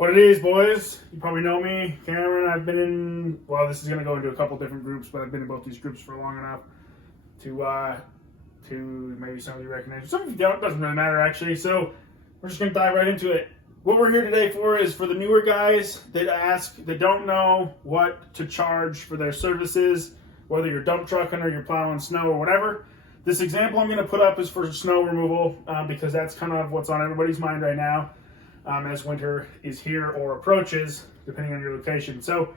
What it is, boys, you probably know me, Cameron. I've been in, well, this is going to go into a couple different groups, but I've been in both these groups for long enough to maybe some of you recognize. Some of you don't, doesn't really matter actually. So we're just going to dive right into it. What we're here today for is for the newer guys that don't know what to charge for their services, whether you're dump trucking or you're plowing snow or whatever. This example I'm going to put up is for snow removal because that's kind of what's on everybody's mind right now as winter is here or approaches, depending on your location. So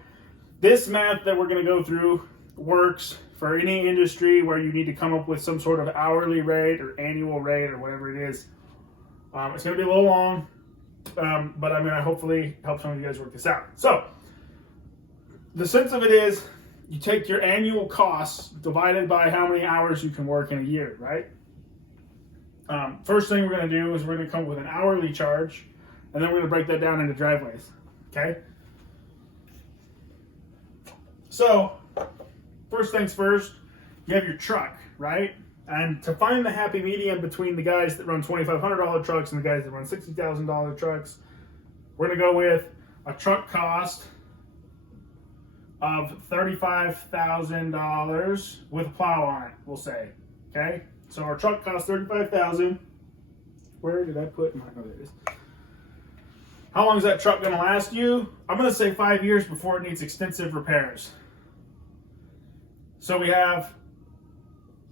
this math that we're going to go through works for any industry where you need to come up with some sort of hourly rate or annual rate or whatever it is. It's going to be a little long, but I'm going to hopefully help some of you guys work this out. So the sense of it is you take your annual costs divided by how many hours you can work in a year, right? First thing we're going to do is we're going to come up with an hourly charge, and then we're going to break that down into driveways, okay? So first things first, you have your truck, right? And to find the happy medium between the guys that run $2,500 trucks and the guys that run $60,000 trucks, we're going to go with a truck cost of $35,000 with a plow on it, we'll say, okay? So our truck costs $35,000. Where did I put my, oh, there it is. How long is that truck going to last you? I'm going to say 5 years before it needs extensive repairs. So we have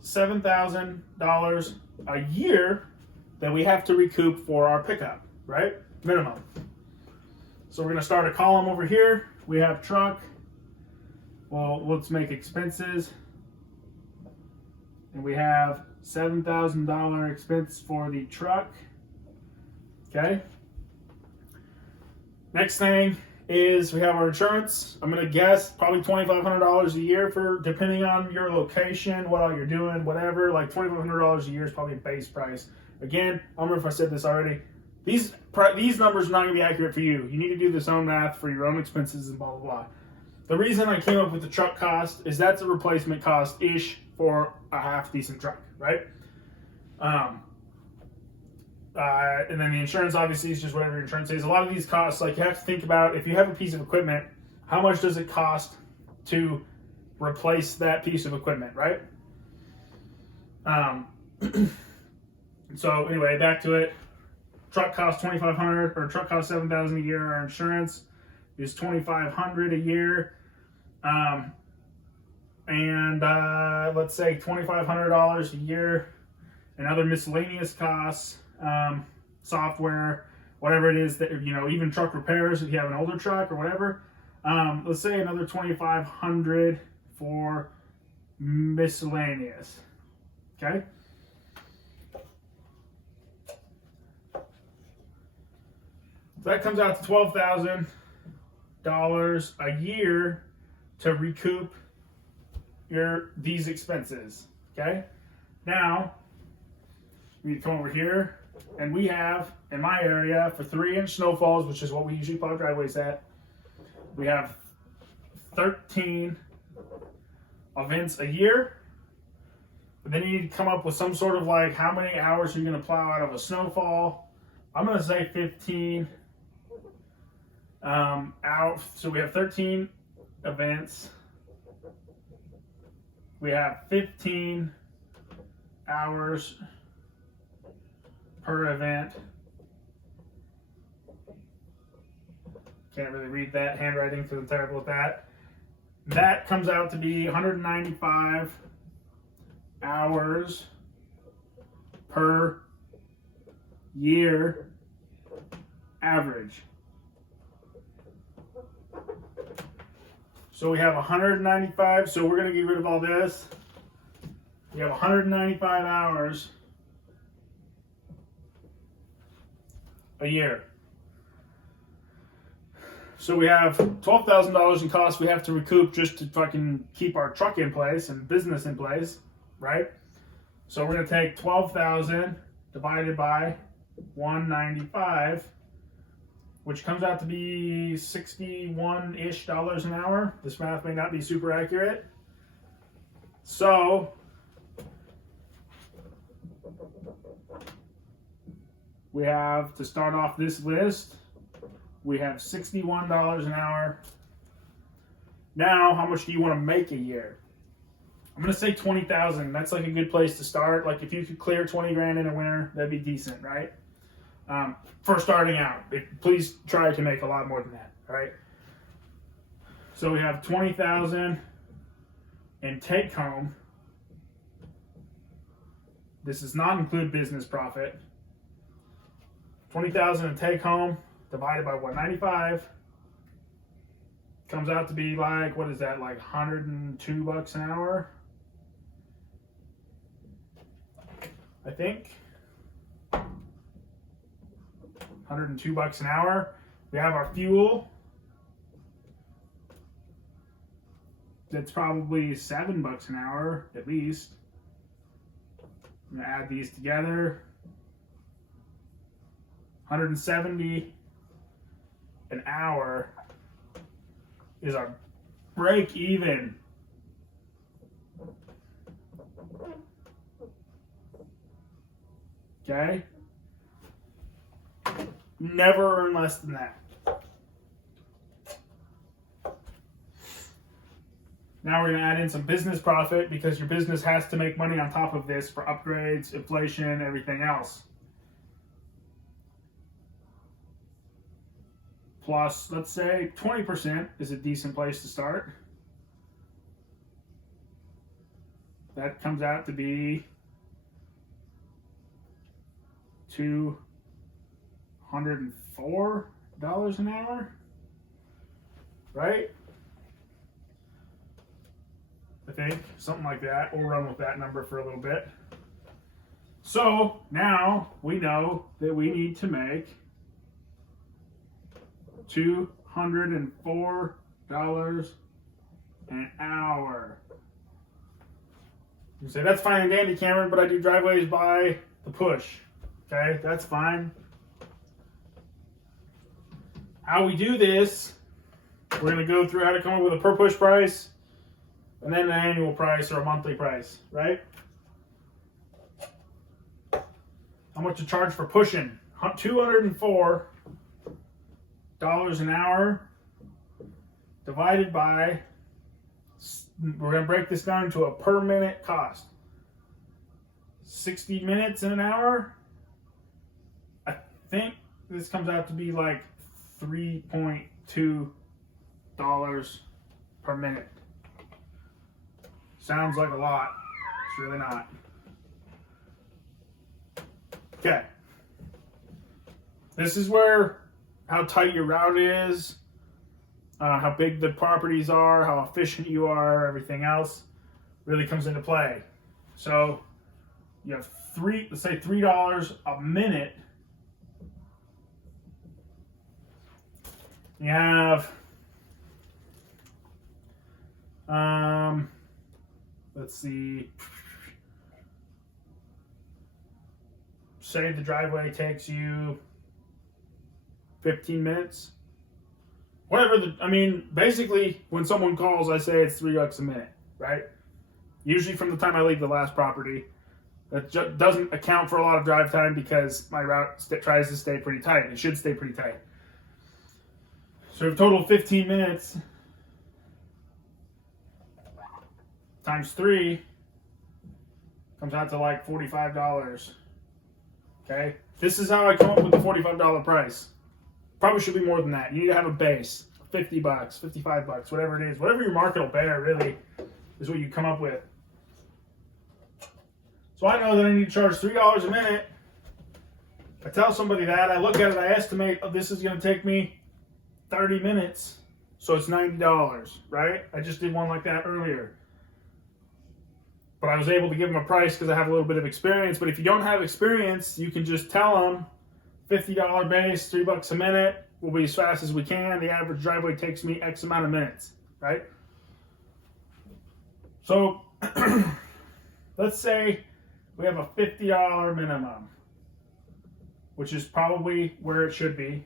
$7,000 a year that we have to recoup for our pickup, right? Minimum. So we're going to start a column over here. We have truck. Well, let's make expenses. And we have $7,000 expense for the truck. Okay. Next thing is we have our insurance. I'm going to guess probably $2,500 a year for, depending on your location, what all you're doing, whatever. Like $2,500 a year is probably a base price. Again, I don't know if I said this already. These numbers are not going to be accurate for you. You need to do this own math for your own expenses and blah, blah, blah. The reason I came up with the truck cost is that's a replacement cost-ish for a half-decent truck, right? And then the insurance obviously is just whatever your insurance is. A lot of these costs, like you have to think about if you have a piece of equipment, how much does it cost to replace that piece of equipment, right? So anyway, back to it. Truck costs $2,500 or truck costs $7,000 a year. Our insurance is $2,500 a year. Let's say $2,500 a year and other miscellaneous costs, software, whatever it is that, you know, even truck repairs if you have an older truck or whatever. Let's say another $2,500 for miscellaneous. Okay. So that comes out to $12,000 a year to recoup these expenses. Okay. Now we come over here, and we have in my area for 3-inch snowfalls, which is what we usually plow driveways at. We have 13 events a year. But then you need to come up with some sort of like how many hours you're going to plow out of a snowfall. I'm going to say 15 out. So we have 13 events. We have 15 hours per event. Can't really read that handwriting because I'm terrible at that. That comes out to be 195 hours per year average. So we have 195, so we're going to get rid of all this. We have 195 hours a year. So we have $12,000 in costs we have to recoup just to fucking keep our truck in place and business in place, right? So we're going to take 12,000 divided by 195, which comes out to be $61-ish an hour. This math may not be super accurate. So we have to start off this list We have $61 an hour. Now, how much do you want to make a year? I'm going to say 20,000. That's like a good place to start. Like if you could clear 20 grand in a winter, that'd be decent, right? For starting out. Please try to make a lot more than that, all right? So we have 20,000 in take home. This does not include business profit. 20,000 in take home divided by 195 comes out to be like, what is that, like $102 an hour? I think. $102 an hour. We have our fuel. That's probably $7 an hour at least. I'm gonna add these together. 170 an hour is our break even. Okay? Never earn less than that. Now we're going to add in some business profit because your business has to make money on top of this for upgrades, inflation, everything else. Plus, let's say 20% is a decent place to start. That comes out to be $204 an hour, right? I think, something like that. We'll run with that number for a little bit. So now we know that we need to make $204 an hour. You say, that's fine and dandy, Cameron, but I do driveways by the push. Okay, that's fine. How we do this, we're going to go through how to come up with a per push price and then an annual price or a monthly price, right? How much to charge for pushing? $204 an hour divided by, we're going to break this down into a per minute cost. 60 minutes in an hour. I think this comes out to be like $3.2 per minute. Sounds like a lot. It's really not. Okay. This is where how tight your route is, how big the properties are, how efficient you are, everything else really comes into play. So you have let's say $3 a minute. You have, let's see, say the driveway takes you 15 minutes. Whatever basically when someone calls, I say it's $3 a minute, right? Usually from the time I leave the last property. That doesn't account for a lot of drive time because my route tries to stay pretty tight. It should stay pretty tight. So a total of 15 minutes times 3 comes out to like $45. Okay? This is how I come up with the $45 price. Probably should be more than that. You need to have a base. $50, $55, whatever it is. Whatever your market will bear, really, is what you come up with. So I know that I need to charge $3 a minute. I tell somebody that. I look at it. I estimate, this is going to take me 30 minutes. So it's $90, right? I just did one like that earlier. But I was able to give them a price because I have a little bit of experience. But if you don't have experience, you can just tell them $50 base, $3 a minute. We'll be as fast as we can. The average driveway takes me X amount of minutes, right? So let's say we have a $50 minimum, which is probably where it should be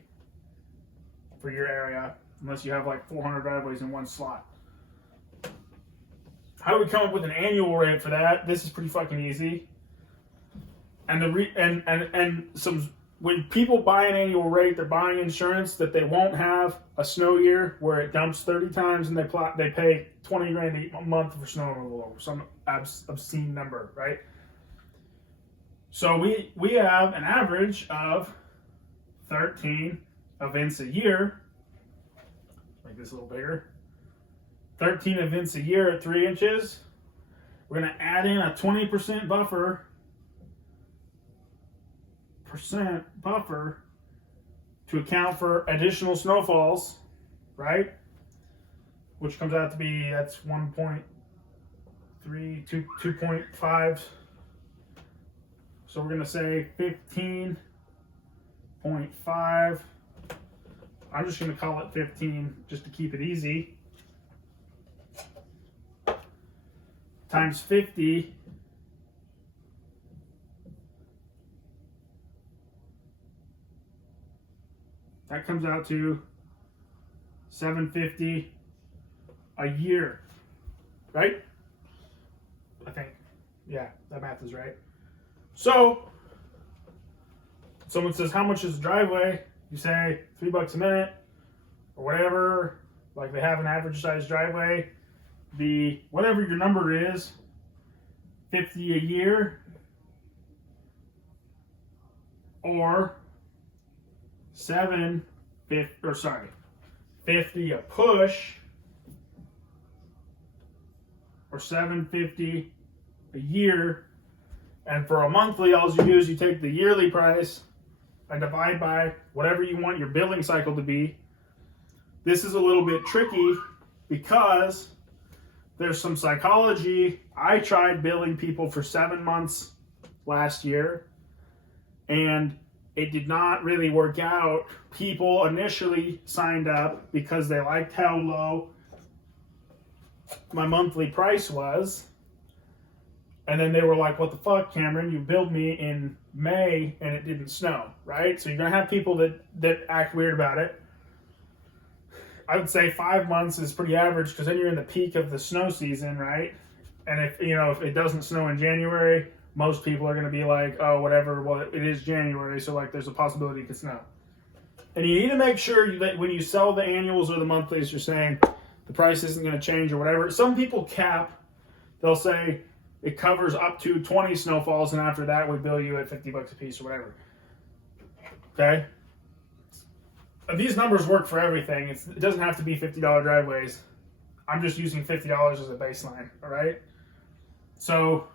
for your area, unless you have like 400 driveways in one slot. How do we come up with an annual rate for that? This is pretty fucking easy. And some when people buy an annual rate, they're buying insurance that they won't have a snow year where it dumps 30 times and they pay 20 grand a month for snow removal, or some obscene number, right? So we have an average of 13 events a year. Make this a little bigger. 13 events a year at 3 inches. We're going to add in a 20% buffer. To account for additional snowfalls, right? Which comes out to be, that's 1.3, 2.5. So we're going to say 15.5. I'm just going to call it 15 just to keep it easy. Times 50. That comes out to $750 a year, right? I think, yeah, that math is right. So, someone says, how much is the driveway? You say $3 a minute or whatever. Like they have an average size driveway. The whatever your number is, 50 a year, or 50 a push, or $750 a year. And for a monthly, all you do is you take the yearly price and divide by whatever you want your billing cycle to be. This is a little bit tricky because there's some psychology. I tried billing people for 7 months last year, and it did not really work out. People initially signed up because they liked how low my monthly price was. And then they were like, what the fuck, Cameron? You billed me in May and it didn't snow, right? So you're going to have people that act weird about it. I would say 5 months is pretty average because then you're in the peak of the snow season, right? And if it doesn't snow in January, most people are going to be like, oh, whatever, well, it is January, so like there's a possibility it could snow. And you need to make sure that when you sell the annuals or the monthlies, you're saying the price isn't going to change or whatever. Some people cap, they'll say it covers up to 20 snowfalls, and after that we bill you at $50 a piece or whatever. Okay? These numbers work for everything. It doesn't have to be $50 driveways. I'm just using $50 as a baseline, all right? So,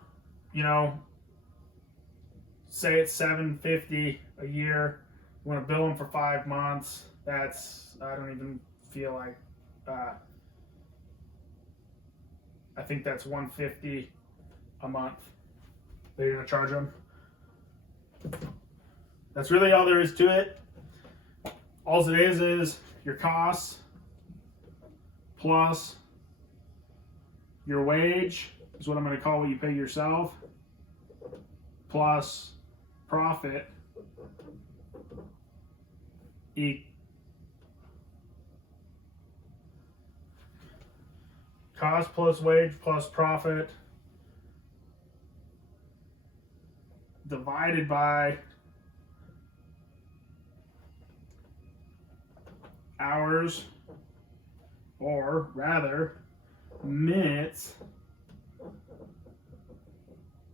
say it's $750 a year. You want to bill them for 5 months. That's, I don't even feel like, I think that's $150 a month that you're going to charge them. That's really all there is to it. All it is your costs plus your wage is what I'm going to call what you pay yourself, plus profit cost plus wage plus profit divided by hours, or rather minutes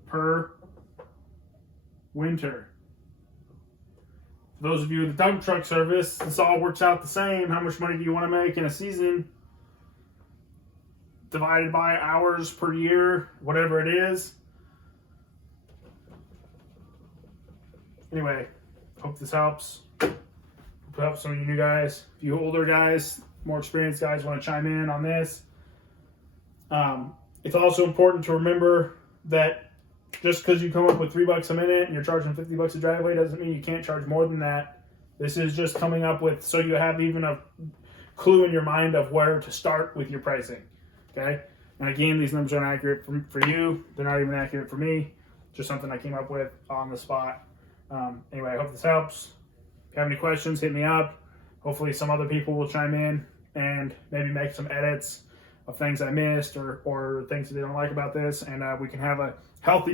per winter. For those of you in the dump truck service, this all works out the same. How much money do you want to make in a season? Divided by hours per year, whatever it is. Anyway, hope this helps. Hope it helps some of you new guys. If you older guys, more experienced guys want to chime in on this. It's also important to remember that just because you come up with $3 a minute and you're charging $50 a driveway doesn't mean you can't charge more than that. This is just coming up with, so you have even a clue in your mind of where to start with your pricing. Okay? And again, these numbers aren't accurate for you. They're not even accurate for me. Just something I came up with on the spot. Anyway, I hope this helps. If you have any questions, hit me up. Hopefully some other people will chime in and maybe make some edits of things I missed or things that they don't like about this, and we can have a healthy